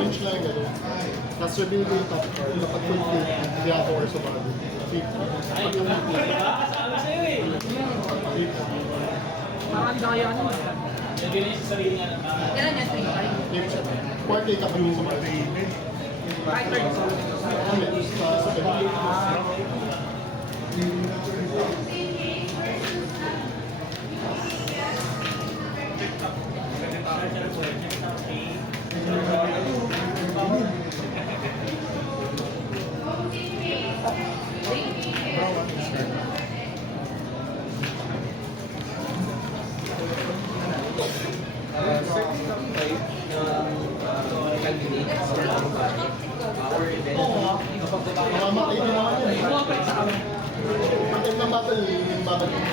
Pinch lang yung gano'n. Tapos reveal ko yung top card. Kapag full flip, hindi ako or sa body. 50. Kapag yung flip. Parang daya naman. Kailan yan? 3-5? Flip siya. 4K kapag yung sa body. Right turn. Sa body. Mamamatay din naman yun. Pag ng battle, yung battle yung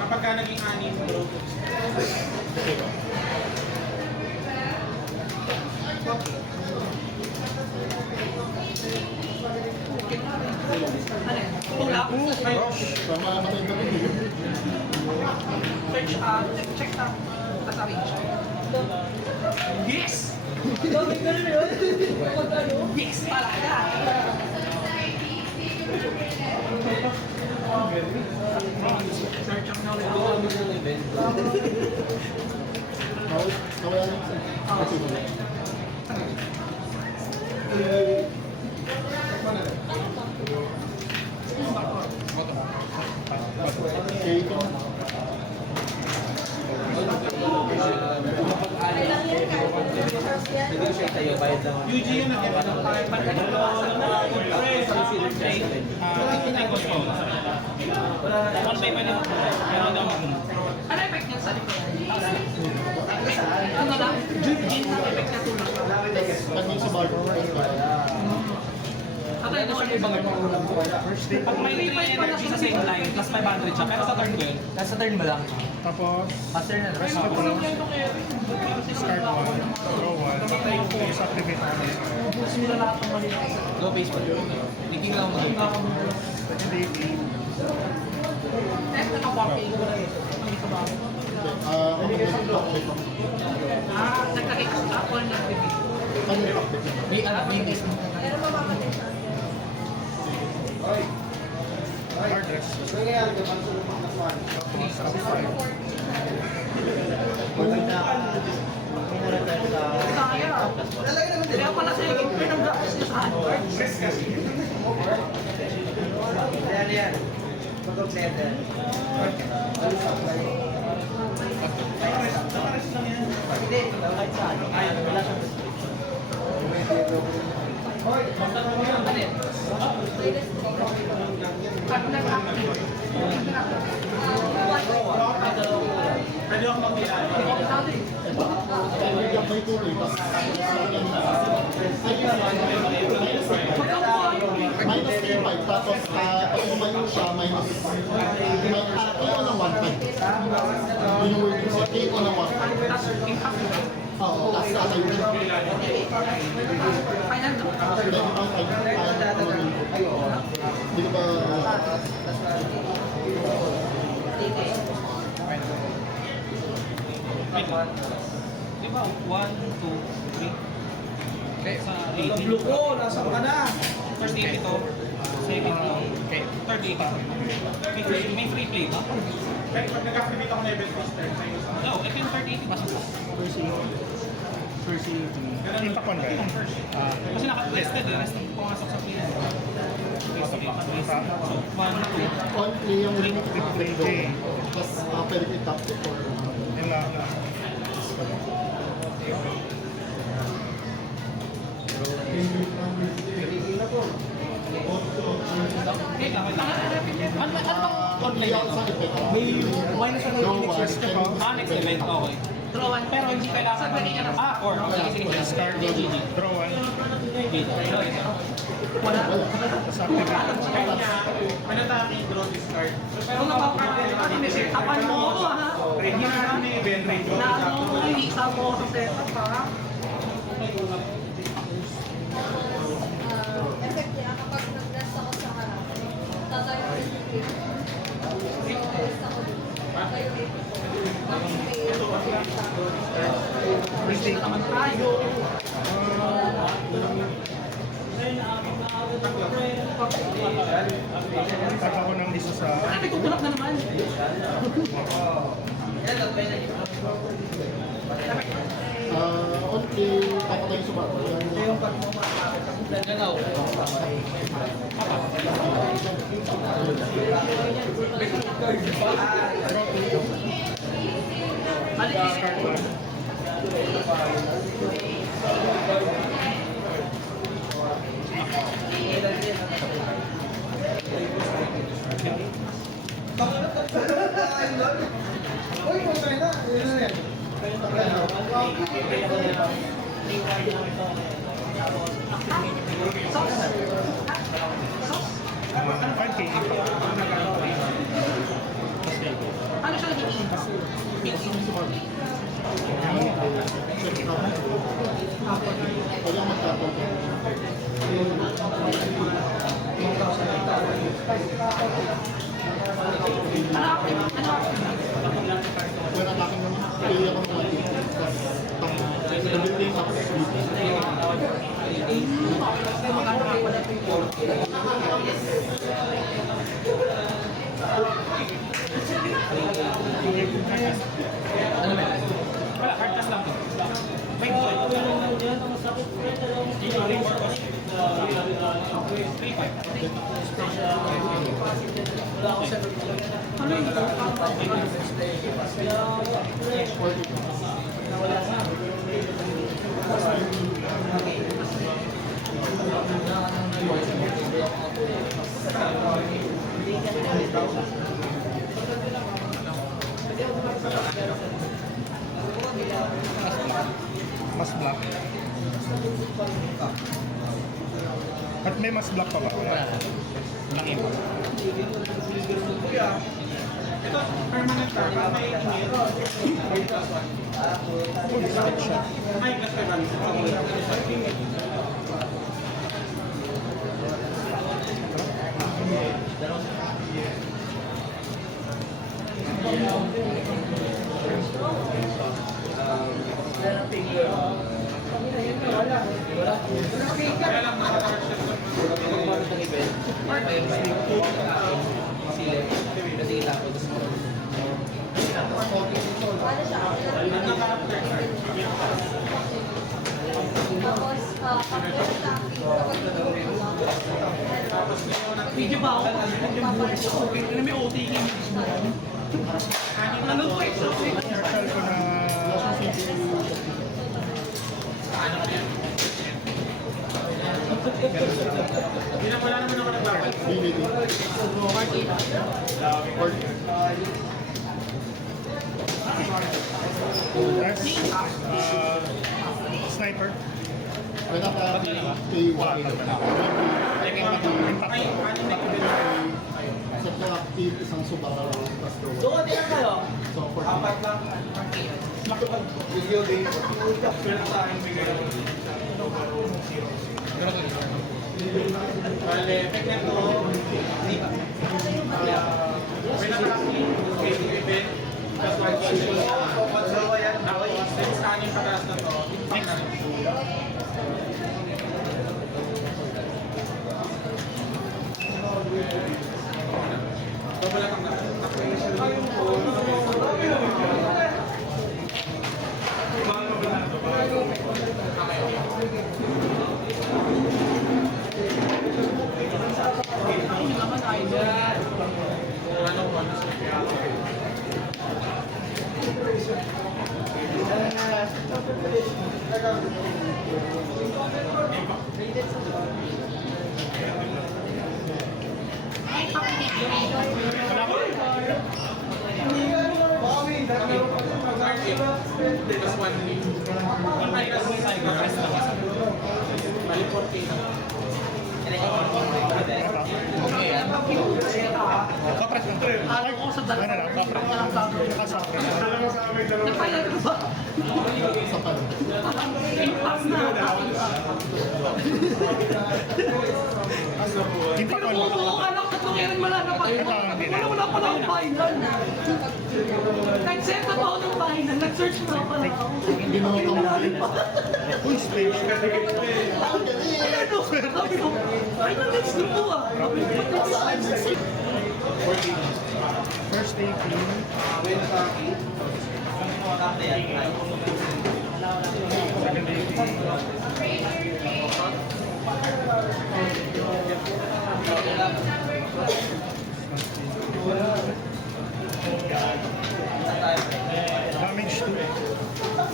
kapag ka naging anim, Ano yan? Pull up? mamamatay ka din. Search, check top. At arrange. Yes! Yes talaga! Search ang knowledge. Nawala lang sa okay, ito. UG yun ang iba ng Ano effect niya sa likod? Ano lang? Gin na effect niya tulad. Pag yung sa body. At ito siya ibang Pag may 3 energy sa same line, plus 500 siya. Pero sa turn ko yun. Nasa turn mo lang. Tapos, Master na, rest Start mo. 1, draw 1, tapos activate ako. Ubus nila lahat ng mali. Low base pa. Thinking lang mo. Pwede dating. Eh, naka-parking. Hindi ka ba? Nagkakita sa ako ng nag-review. May anak, may base. Hard rest. Tapos, amplify. Kaya. Kaya pala sa yung pinag-gaas niya sa handcard. Ano yun? Pag nag-active. pwede ako mag-ilan. Yung may tuloy, tapos minus 3.5, tapos pag tumayo siya, minus KO ng 1.5. Yun yung word siya, KO ng 1.5. Tapos impact nila. Oo, tapos tatayo siya. Final na. Hindi ko pang hindi ko ba... Di ba? 1, 2, 3. Sa 80. Blue ko, nasa ka na. First 80 to. Second to. Third 80. May free play ba? Kahit pag nag-activate ako level master, sa'yo sa No, ito yung third 80 pasok. Impact 1 guy. Kasi naka-listed eh. Rest ng pumasok sa play. So, 1, 2. On play yung limit Play window. day. Tapos pwede ko i-tap it or... Yun lang na. Okay, tama. Ano bang Only ako sa effect. Minus one No, next year. next event? Okay. Draw one. Pero hindi kailangan Sa ganyan na. or sige, sige. Discard. Draw 1. Wala. Tapos activate. kanya, manatake, draw, discard. Kung napapakita, may set-upan mo ako ha. Hindi na namin may event range. Na ano, isa mo sa setup ha. Effect niya kapag nag-rest ako sa harap. Tatayo ko sa screen. So, rest ako dito. Mistake naman tayo. Tag ako ng isa sa... Ay, tutulak na naman. Onti, papatay yung suba. Ganaw. Ano siya nagiging? Huwag yung magtapon. When attacking naman, pili ako ng mga nabiling ako sa Ano ba? Wala, hard pass lang to. Wait, Mas black. At may mas black pa ba? Wala. Walang iba. Ito, permanent card. May email. Uy, sakit siya. May plus 500. Kaya lang nakaka-charge siya sa Kasi itapos. Video ba ako? Okay, may OT game. Ano ko eh? Searchal ko na... Hindi na wala naman ako nagbabalik. DVD. Yes. Sniper. When attacking, pay 1. Ay, anim na event. Sa active, isang suba. Tapos Doon, tingnan kayo. So, for Apat lang. Video game. Pero sa akin bigay. Bale, effect nito. When attacking, game event. Plus 1 kill. Tapos, since anim pataas na to, impact na rin. Double attack na. Plus 1 lead. Yung minus bali 4K na. Kapres ko. Alam ko sa dalawa. Ano lang, kapres. Nakasapres. Nagpayag ka ba? sa pan. Impact na. Impact on. Tinutukan ako Kailan malalapat? Wala pala akong final. Nag-set up ako ng final. Nag-search na pala ako. Hindi mo tumulong pa. Uy, special. Ang galing. Ano? Sabi ko, final next na po ah. First day clean. Second day clean. Damage 2.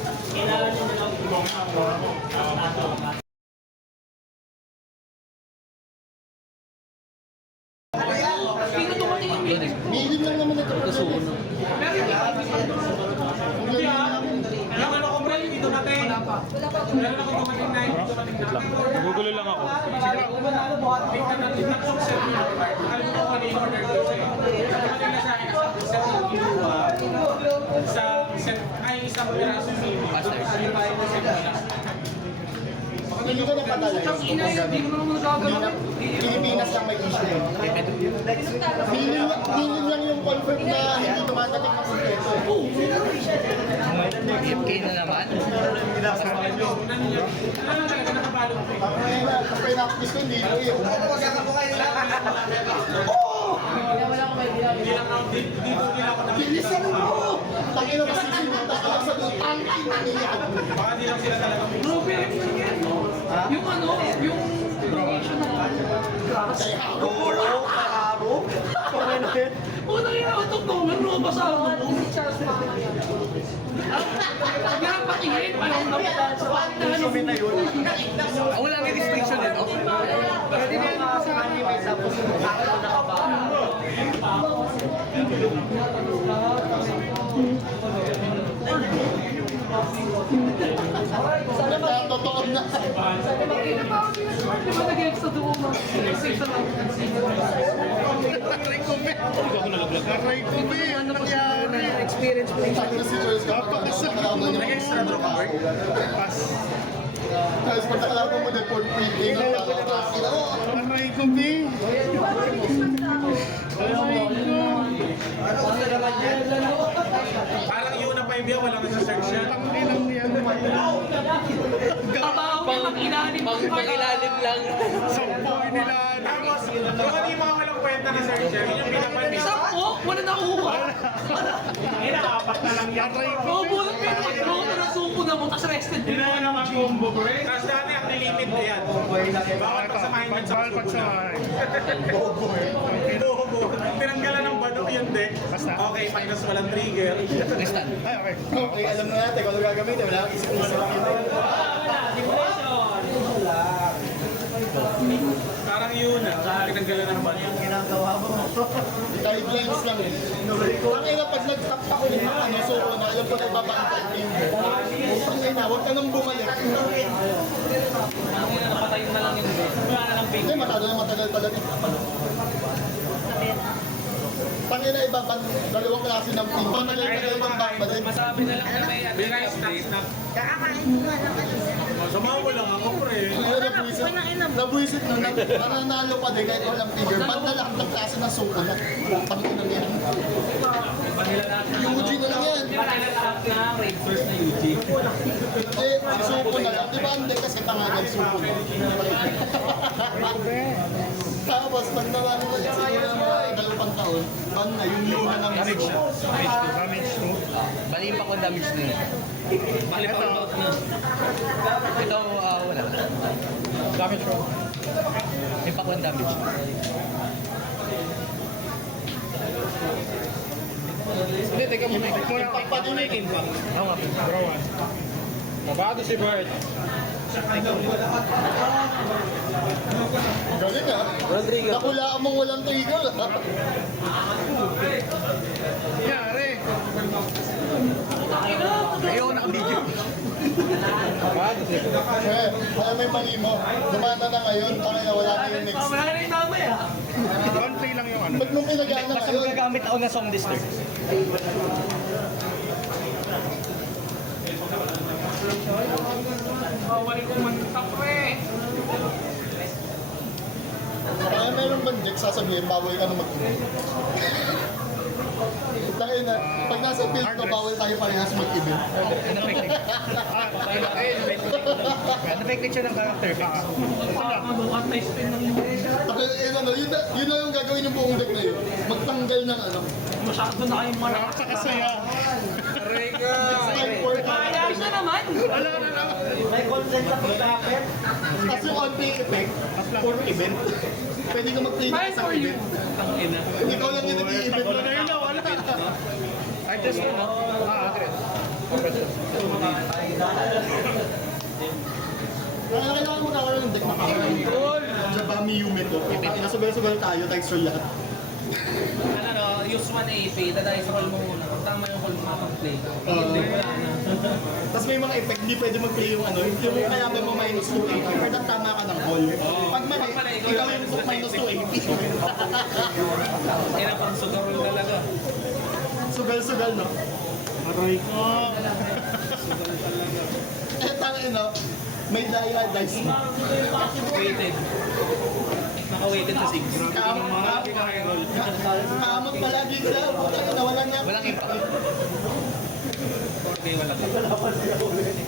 Hindi na dumating yung meeting. Milim lang naman ito. Pero hindi Alam ano ko, bro, hindi dumating. Wala pa. Meron ako dumating na hindi dumating na. Nagugulo lang ako. Nag-success yung part. Alam mo kung ano yung order ko sa'yo. Dumating na sa akin, set ng kinuha. Isang piraso yung meeting. Yung tayo na set nila. Hindi ko napadala yun. Ina, hindi ko naman nagagalaw. Pilipinas lang may issue yun. Milim lang yung confirm na hindi dumadating ng kompleto. FK na naman. Ano talaga nakabalong ko? Ang pinapis ko, hindi ko yun. Hindi lang ako dito nila ako nakikita. Bilisan mo! Tangina ba sisimita ka lang sa lutang? Baka di lang sila talaga. Bro, pero yung yan, no? Yung ano, yung donation ng class. Una yung out of nowhere, lumabas ako. Yan, patingin. Parang Wala may restriction nito. Pwede na yun sa akin. Kaya totoo na. Di ba nag-extra doon mo? Save sa lang. Aray ko, be. Aray ko, be. Ano nangyari? Experience po. Sabi na si Joyce ka. Napakasakit mo. Nag-extra draw ka, Bert? Pass. Guys, pag nakalaban mo din for free, tingnan ka lang. Aray ko, be. Aray ko. Parang yun na 5 yan, wala ka sa search yan. Ang ilang yan. Tabaho yung mag-ilalim. Pag-ilalim lang. Sampoy nila. Tapos, yung ano yung mga walang kwenta ni searcher, yun yung pinapanis. Isang po, wala nakuha. Ay, nakaapat na lang yan. Aray ko. Oo, bulat pa yung mag-draw na nasuko na mo, tapos rested din. Ginawa naman combo, bro. Tapos dati ang nilimit na yan. Bawal pagsamahin man sa Bawal pagsamahin. Bobo. Tinanggalan ng bado yung deck. Basta. Okay, minus walang trigger. Instant. Ay, okay. Okay, alam na natin kung ano gagamitin. Wala kang isip-isip. Parang yun tinanggalan ng bado. Guidelines lang eh. Tangina, pag nag-tap ako ng ano, so na, alam ko na ibabangkal yung tangina, huwag ka nang bumalik. Napatayin na lang yung wala na lang Hindi, matagal talaga. Tangina, ibabang, dalawang klase ng ping. Matagal ng backbalik. Masabi na lang na may Hindi na snack. Kakakain ko nga ng ano. Samahan mo lang ako, pre. Nabuisit na, nananalo pa din kahit walang figure. Ba't na lahat ng klase na suko na? Pangina na yan. UG na lang yan. lahat na raid first na UG. Eh, suko na lang. Di ba hindi kasi pangalan suko na? Tapos, pag nanalo na yung siguro ng mga dalawang taon, ban na yung luma ng Damage suko. na. Damage 2. Bali pa ko damage na yun. Bali pa ko na. Ito, wala. Damage 2. May pa ko damage. Hindi, teka muna. Impact pa din eh. Oo nga. Draw 1. Babado si Bert. Galing ah. Nakulaan mong walang trigger ah. Yari. Ayaw na ang video. Eh, alam mo yung mali mo. Dumana na ngayon, tangina wala na yung next. Wala na yung damay ah. One play lang yung ano. Ba't nung pinagana Basta ngayon? magagamit ako ng song district. Bawal ko man sa pre. Kaya meron bang deck sasabihin, bawal ka na mag-ibig. Dahil na, pag nasa field ko, bawal tayo parehas mag-ibig. Unaffected siya ng character. Anti-spin ng Yun na yung gagawin ng buong deck na yun. Magtanggal ng ano. masyado na kayong malakas. Nakakasaya. Time for Ayos na naman! Tapos yung on-play effect, for event, pwede ka mag-play ng Fine isang for you. event. Ikaw lang yung nag-i-event mo na yun. I just know. Kailangan mo kakaroon ng deck na kakaroon. Jabami Yumeko. Nasugal-sugal tayo, texture lahat. Use 1 AP, dadayo sa call mo muna. Kung tama yung call mo makapag-play. Tapos may mga effect, hindi pwede mag-play yung ano, yung kalaban mo minus 2 AP, pero tama ka ng call. Pag mali, ikaw yung minus 2 AP. Kaya pang sugarol talaga. Sugal-sugal, no? Aray ko. Eh, tangin, no? May dice mo. Weighted. Naka-weighted sa 6. Kaamot palagi ka. Puta ka, nawalan niya. Walang impact. 4K wala ka.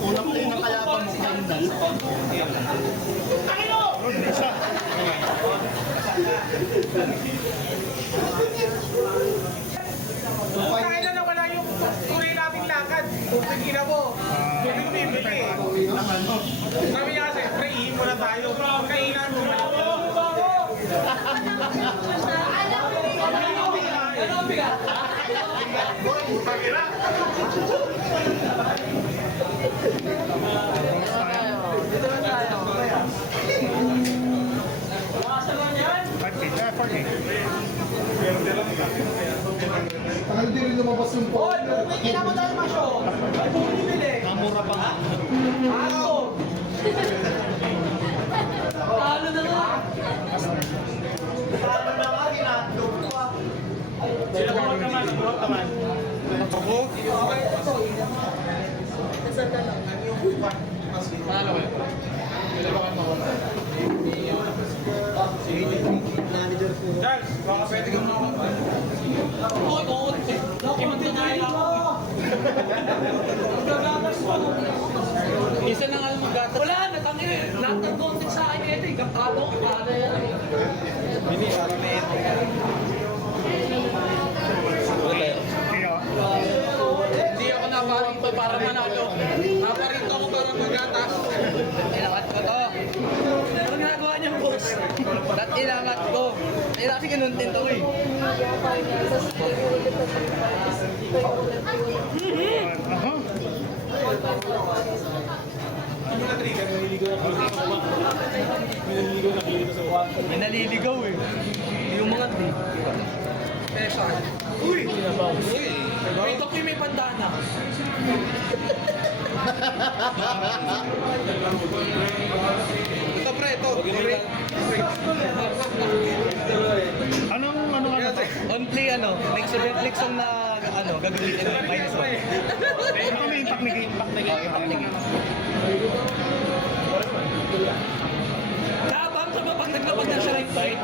Unang play ng kalaban mo, final. Kaya na nawala yung tuloy nating lakad. Pagkakita mo, hindi ko bibili. Sabi niya kasi, pre-ihin mo na tayo. Kainan mo na. Tagal din rin lumabas yung phone. Namura pa nga. Talo na nga! Sila po naman, naman. Charles, baka pwede kang makapag. Oo. Imantunayan ako. Isa na nga lang mag-gatas. Wala, natangin. Lahat ng content sa akin ito. Gagkado, kada yan. Hindi ako naparito para manalo. Naparito ako para mag-gatas. Ilangat ko to. Ano ginagawa niya, boss? Ba't ilangat ko? Eh, kasi kinuntin to eh. May naliligaw eh. Yung mga di. Uy! May toki, may pandana. Ito pre, ito. Ano to? On play ano, next event, next song na ano, gagamitin mo. Minus 1. Ito may impact na game. Kabang ka ba pag naglapag na siya right side?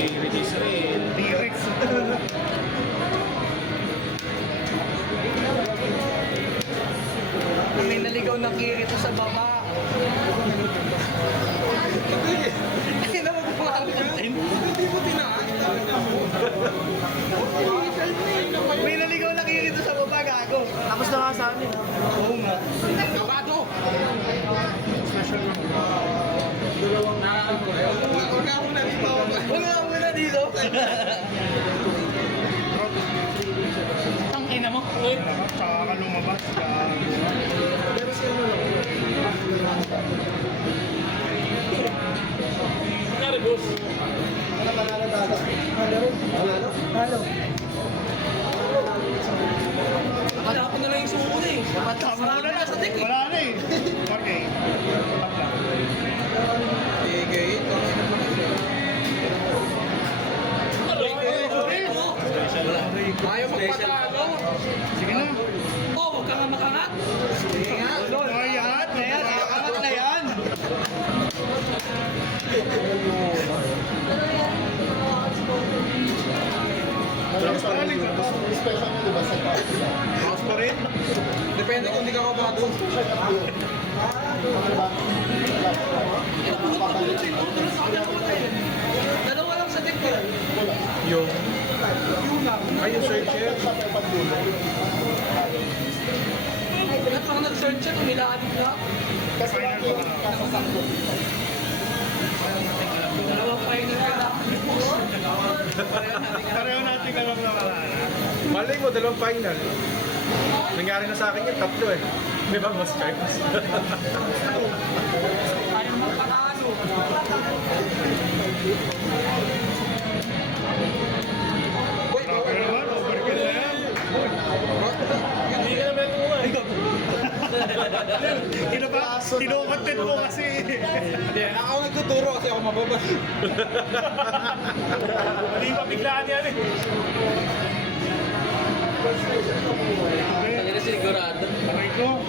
Release rin. T-Rex. May naligaw na kirito sa baba. Ay, naman ko mga content. May naligaw na kirito sa baba, gago. Tapos na nga sa amin. Oo nga. Kabado! Wala ako na dito. Ang ina mo. Uy! Tsaka ka lumabas. Nakatapon na lang yung suko na eh. Marami na sa deck eh. Wala na eh. Okay. Ayaw magpatalo. Sige na. Oh, huwag ka nga makangat. Special nyo, di ba, sa party? House pa rin? Depende kung di ka kabado. Dalawa lang sa TikTok. Yung ay, yung searcher. At pag nag-search siya, tumilalim na. Kasi lagi yung kasasakto. Dalawang final ka na. Pareho natin alam na wala na. Malay mo, dalawang final. Nangyari na sa akin yung tatlo eh. Di ba, mas Skypes? Ayaw magpakaano. Pero naman, overkill na yan. Hindi ka naman mo eh. Kino-content mo kasi. Hindi, ako nagtuturo kasi ako mababas. Hindi pa biglaan yan eh. Hindi na sigurado. Aray ko.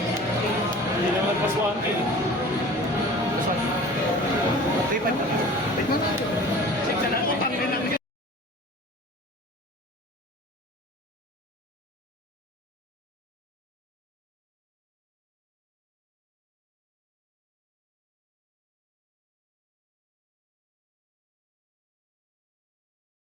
Hindi naman pas 1K. Patay pa.